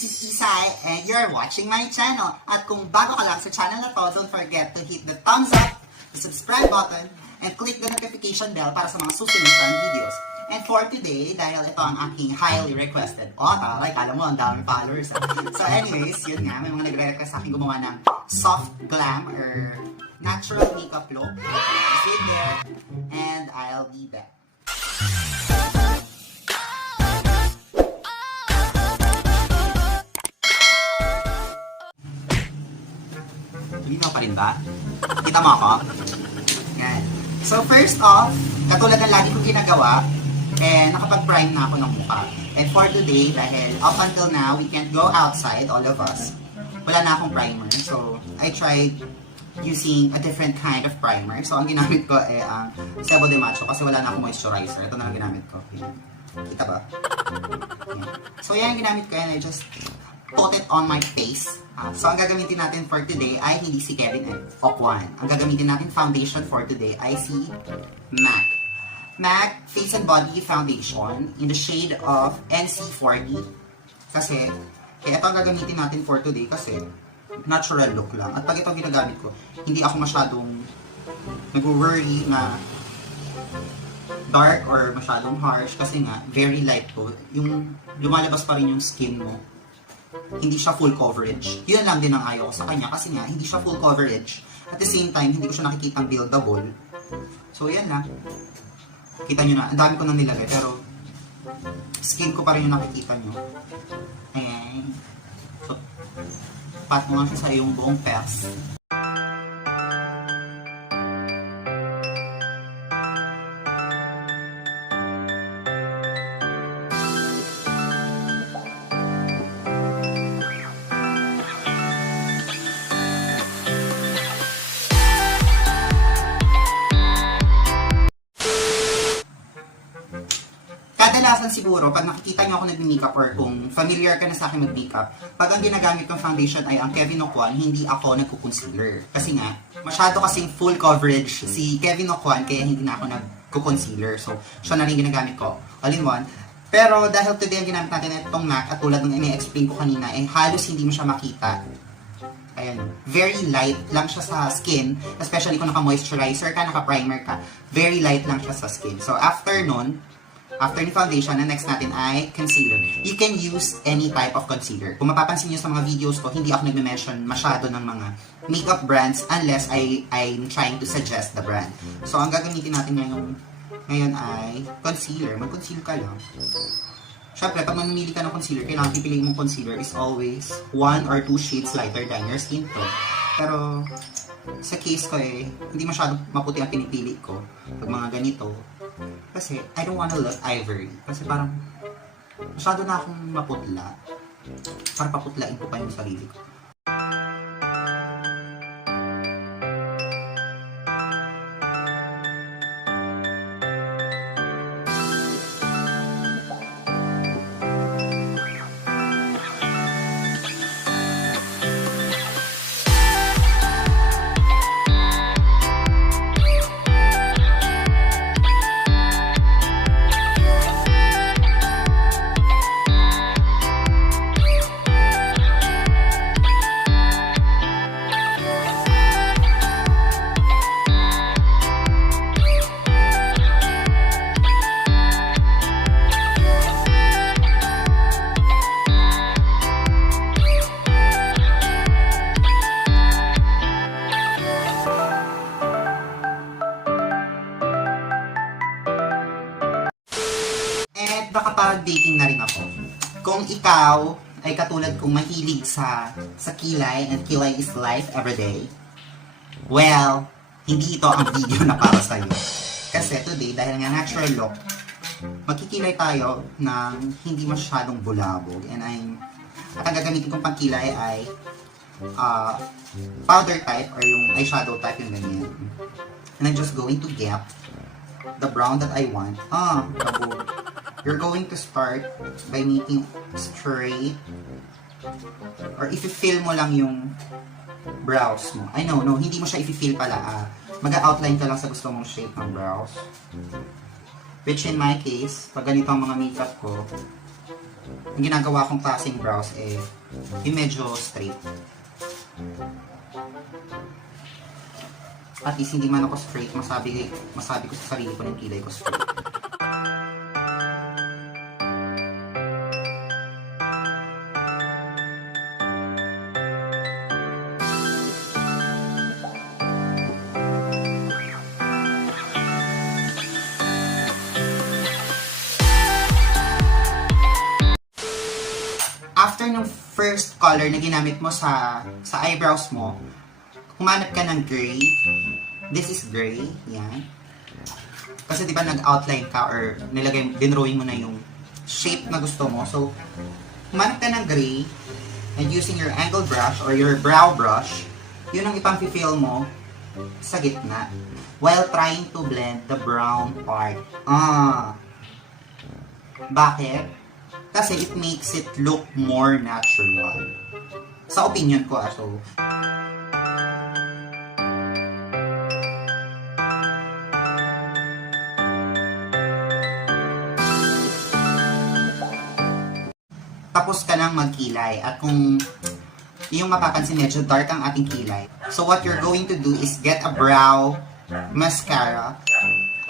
this is Isay and you're watching my channel. At kung bago ka lang sa channel na to, don't forget to hit the thumbs up, the subscribe button, and click the notification bell para sa mga susunod pang videos. And for today, dahil ito ang aking highly requested, taray, kala mo, ang daming followers. So anyways, yun nga, may mga nagre-request sa akin gumawa ng soft glam or natural makeup look. Just wait there, and I'll be back. Linaw pa rin ba? Kita mo ako? Yan. So first off, katulad ng lagi kong ginagawa, nakapag-prime na ako ng mukha. And for today, dahil up until now, we can't go outside, all of us, wala na akong primer. So, I tried using a different kind of primer. So, ang ginamit ko ay ang Sebo de Macho kasi wala na akong moisturizer. Ito na lang ginamit ko. Yan. Kita ba? Yan. So, yan ang ginamit ko and I just put it on my face. So, ang gagamitin natin for today ay hindi si Kevin Okwan. Ang gagamitin natin foundation for today ay si MAC Face and Body Foundation in the shade of NC40. Kasi, ito ang gagamitin natin for today kasi natural look lang. At pag ito ginagamit ko, hindi ako masyadong nag-worry na dark or masyadong harsh kasi nga, very light po. Yung lumalabas pa rin yung skin mo. Hindi siya full coverage. Yun lang din ang ayaw ko sa kanya kasi nga, hindi siya full coverage. At the same time, hindi ko siya nakikitang buildable. So, yan lang. Kita nyo na, ang dami ko nang nilagay, pero skin ko pa rin yung nakikita nyo. Ayan. So, pat mo lang siya sa iyong buong pecs. Kadalasan siguro, pag nakikita nyo ako nag-makeup or kung familiar ka na sa akin mag-makeup, pag ang ginagamit kong foundation ay ang Kevin Okwan, hindi ako nagko-concealer. Kasi nga, masyado kasing full coverage si Kevin Okwan, kaya hindi na ako nagko-concealer. So, siya na rin ginagamit ko, all-in-one. Pero dahil today ang ginamit natin itong MAC, at tulad ng ini-explain ko kanina, halos hindi mo siya makita. Ayan, very light lang siya sa skin, especially kung naka-moisturizer ka, naka-primer ka, very light lang siya sa skin. So, after ni foundation, na next natin ay concealer. You can use any type of concealer. Kung mapapansin nyo sa mga videos ko, hindi ako nagme-mention masyado ng mga makeup brands unless I'm trying to suggest the brand. So, ang gagamitin natin ngayon ay concealer. Mag-conceal ka lang. Siyempre, pag mamimili ka ng concealer, kailangan pipiliin mong concealer is always 1 or 2 shades lighter than your skin tone. Pero, sa case ko hindi masyadong maputi ang pinipili ko. Pag mga ganito, kasi I don't wanna look ivory. Kasi parang masyado na akong maputla. Para paputlain ko pa yung sarili ko. Nakapag-baking na rin ako. Kung ikaw ay katulad kong mahilig sa kilay, and kilay is life everyday, well, hindi ito ang video na para sa'yo. Kasi today, dahil nga natural look, magkikilay tayo ng hindi masyadong bulabog. At ang gagamitin kong pangkilay ay powder type or yung eyeshadow type, yung ganyan. And I'm just going to get the brown that I want. You're going to start by making straight, or i-fill mo lang yung brows mo. No, hindi mo siya i-fill pala. Mag-outline ka lang sa gusto mong shape ng brows. Which in my case, pag ganito ang mga makeup ko, ang ginagawa kong klaseng brows yung medyo straight. At least hindi man ako straight, masabi ko sa sarili ko ng kilay ko straight. After ng first color na ginamit mo sa eyebrows mo, humanap ka ng gray. This is gray. Yan. Kasi di ba nag-outline ka or dinrawing mo na yung shape na gusto mo. So, humanap ka ng gray and using your angle brush or your brow brush, yun ang ipang-fill mo sa gitna while trying to blend the brown part. Bakit? Kasi it makes it look more natural. Sa opinion ko, so... Tapos ka nang magkilay. At kung yung mapapansin, medyo dark ang ating kilay. So what you're going to do is get a brow mascara.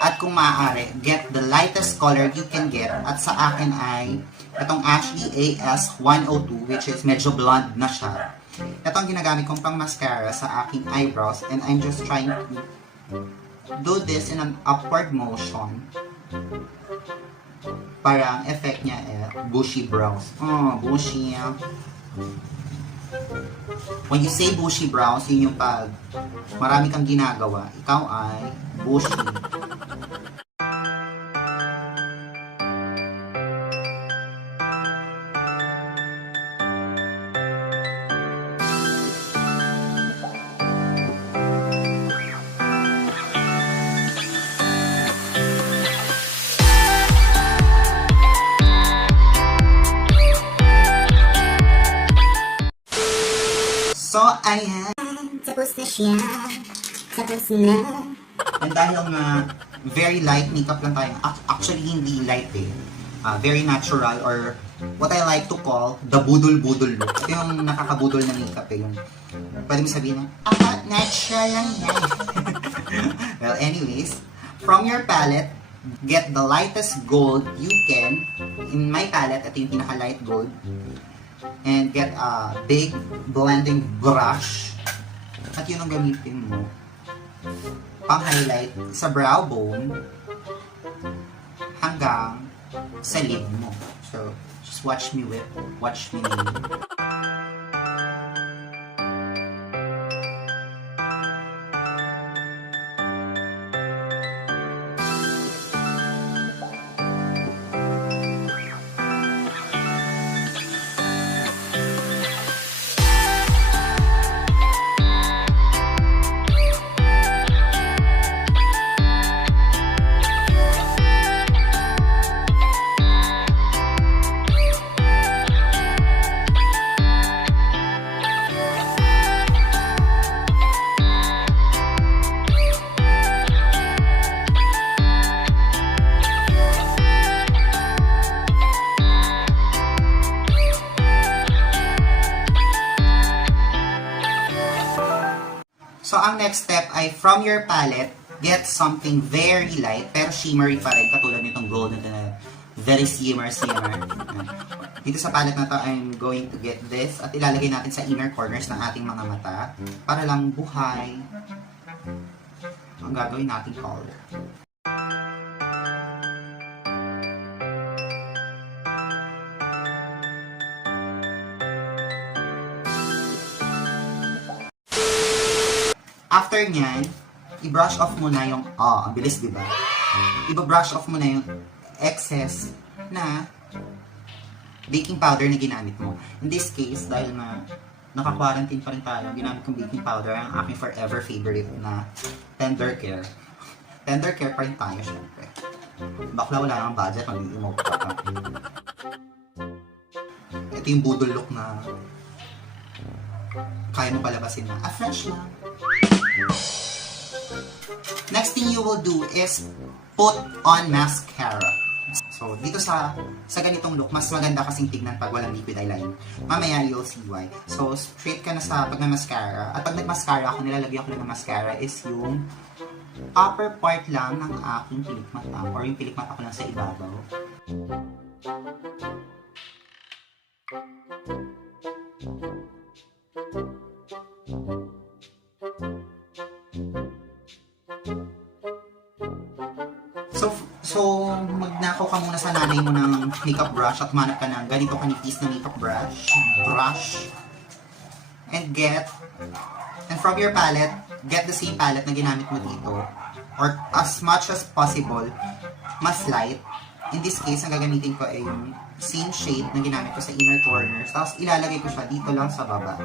At kung maaari, get the lightest color you can get. At sa akin ay itong Ashley AS102, which is medyo blonde na siya. Ito ang ginagamit kong pang mascara sa aking eyebrows. And I'm just trying to do this in an upward motion. Para ang effect niya bushy brows. Bushy. When you say bushy brows, yun yung pag marami kang ginagawa, ikaw ay bushy. So, ayan. Tapos na siya. Tapos na. And dahil nga very light makeup lang tayo, actually hindi light very natural or what I like to call the budol-budol look. Ito yung nakakabudol na makeup yung pwede mo sabihin na, natural lang yan. Well, anyways, from your palette, get the lightest gold you can. In my palette, ito yung pinaka-light gold. And get a big blending brush. At yun ang gamitin mo pang-highlight sa brow bone hanggang sa lid mo. So, just watch me nail. So, ang next step ay from your palette, get something very light, pero shimmery pa rin, katulad nitong gold na very shimmer. Dito sa palette na to, I'm going to get this at ilalagay natin sa inner corners ng ating mga mata para lang buhay ang gagawin nating color. After nyan, i-brush off mo na yung, ang bilis diba? I-brush off mo na yung excess na baking powder na ginamit mo. In this case, dahil naka-quarantine pa rin tayo, ginamit kong baking powder ang aking forever favorite na Tender Care. Tender Care pa rin tayo, syempre. Bakla wala namang budget, mag-emote pa ka. Ito yung budol look na kaya mo palabasin na, fresh lang. Next thing you will do is put on mascara. So, dito sa ganitong look, mas maganda kasing tignan pag walang liquid eyeliner. Mamaya, you'll see why. So, straight ka na sa pag-mascara. At pag nag-mascara ako, nilalagyan ko lang ng mascara is yung upper part lang ng aking pilik mata or yung pilik mata ko lang sa ibabaw. So, magnakaw ka muna sa nanay mo ng makeup brush at manap ka ng ganito kanipis na makeup brush. And from your palette, get the same palette na ginamit mo dito. Or as much as possible, mas light. In this case, ang gagamitin ko ay yung same shade na ginamit ko sa inner corners. Tapos ilalagay ko siya dito lang sa baba.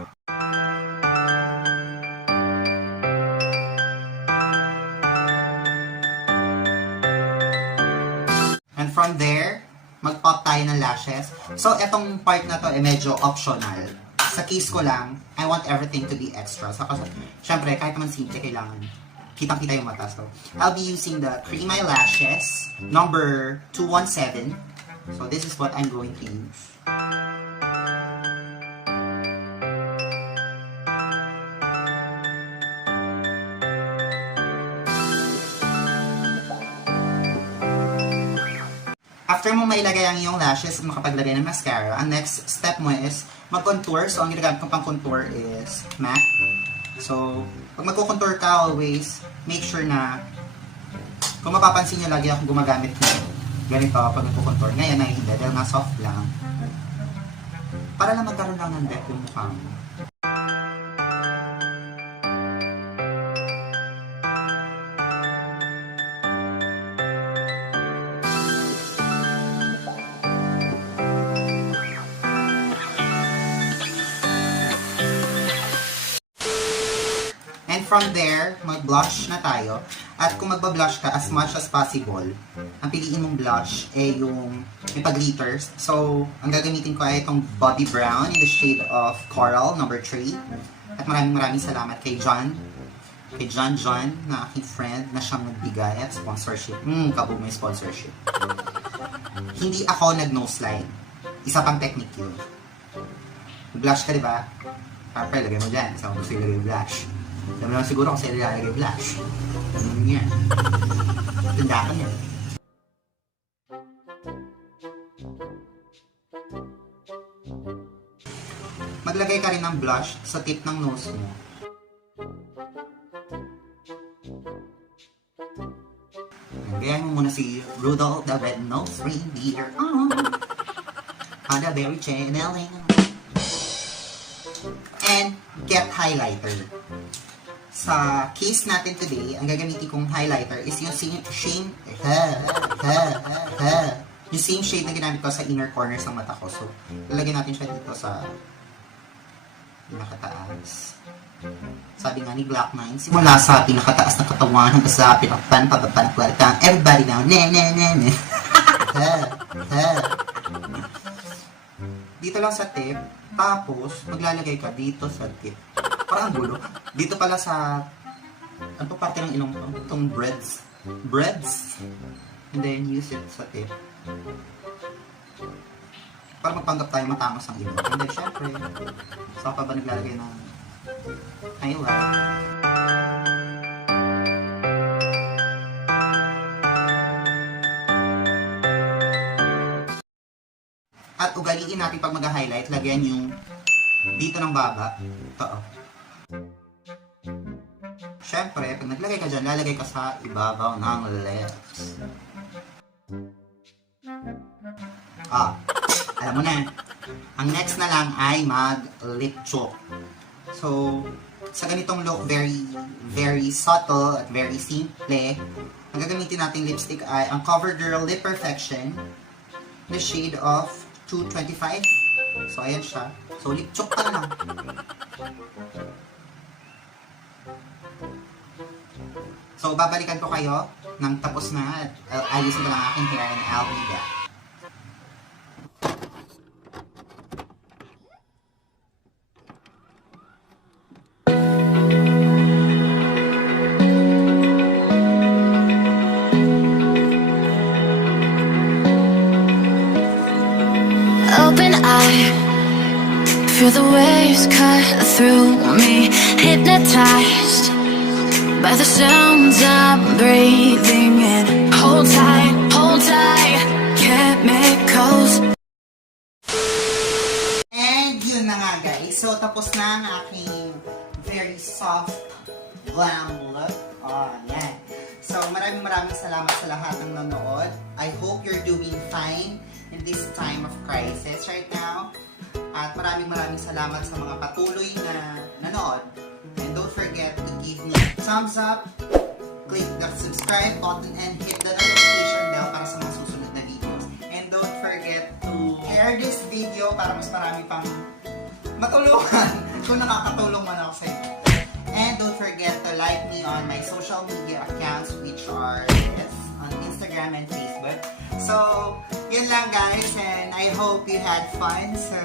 And from there, mag-pop tayo ng lashes. So, etong part na to ay medyo optional. Sa case ko lang, I want everything to be extra. So, kasi, syempre, kahit naman simple, kailangan kitang-kita yung mata. So, I'll be using the Cream Eyelashes, number 217. So, this is what I'm going to use. After mo mailagay ang iyong lashes at makapaglagay ng mascara, ang next step mo is mag-contour. So, ang ginagamit kong pang-contour is MAC. So, pag mag-contour ka, always make sure na kung mapapansin nyo, lagi akong gumagamit ng ganito pag mag-contour. Ngayon ay hindi, dahil nga soft lang. Para lang magkaroon lang ng depth yung mukha mo. From there, mag-blush na tayo. At kung magba-blush ka, as much as possible, ang piliin mong blush ay yung may pag-glitters. So, ang gagamitin ko ay itong Body Brown in the shade of Coral, number 3. At maraming salamat kay John. Kay John na aking friend na siyang nagbigay at sponsorship. Kabog may sponsorship. Hindi ako nag-nose line. Isa pang technique yun. Blush ka, diba? Papa, lagay mo dyan. Isa mo gusto ilagay yung blush. Dami naman siguro kung sa'yo nilalagay blush. Yan. Tanda ka yan. Maglagay ka rin ng blush sa tip ng nose mo. Gayahin mo muna si Rudolph the Red-Nosed Reindeer on the very channeling. And get highlighter. Sa case natin today, ang gagamitin kong highlighter is yung same shade na ginamit ko sa inner corners ng mata ko. So, lalagyan natin siya dito sa pinakataas. Sabi nga ni Black 9, simula sa pinakataas na katawan hanggang sa pababa ng everybody now, ne. Dito lang sa tip, tapos maglalagay ka dito sa tip. Parang gulo. Dito pala sa ano pa parte ng ilong ko? Itong breads. And then use it sa tip. Para magpanggap tayo matangos ang ilong. And then syempre, saan pa ba naglalagay ng highlight? At ugaliin natin pag mag-highlight, lagyan yung dito ng baba. Ito. Siyempre, pag naglagay ka dyan, lalagay ka sa ibabaw ng lips. Alam mo na. Ang next na lang ay mag-lip chalk. So, sa ganitong look, very subtle at very simple. Ang gagamitin nating lipstick ay ang CoverGirl Lip Perfection, the shade of 225. So, ayan siya. So, lip chalk ka na lang. So, babalikan ko kayo nang tapos na. Ayusin ko lang aking hair and I'll be back. Feel the waves cut through me, hypnotized by the sounds I'm breathing in. Hold tight, chemicals. And yun na nga guys. So tapos na ang aking very soft glam look. Oh, yan. So maraming salamat sa lahat ng nanonood. I hope you're doing fine in this time of crisis right now. At maraming salamat sa mga patuloy na nanood. And don't forget to give me a thumbs up, click the subscribe button, and hit the notification bell para sa mga susunod na videos. And don't forget to share this video para mas marami pang matulungan kung nakakatulong man ako sa inyo. And don't forget to like me on my social media accounts, which are on Instagram and Facebook. So, yun lang guys, and I hope you had fun. So,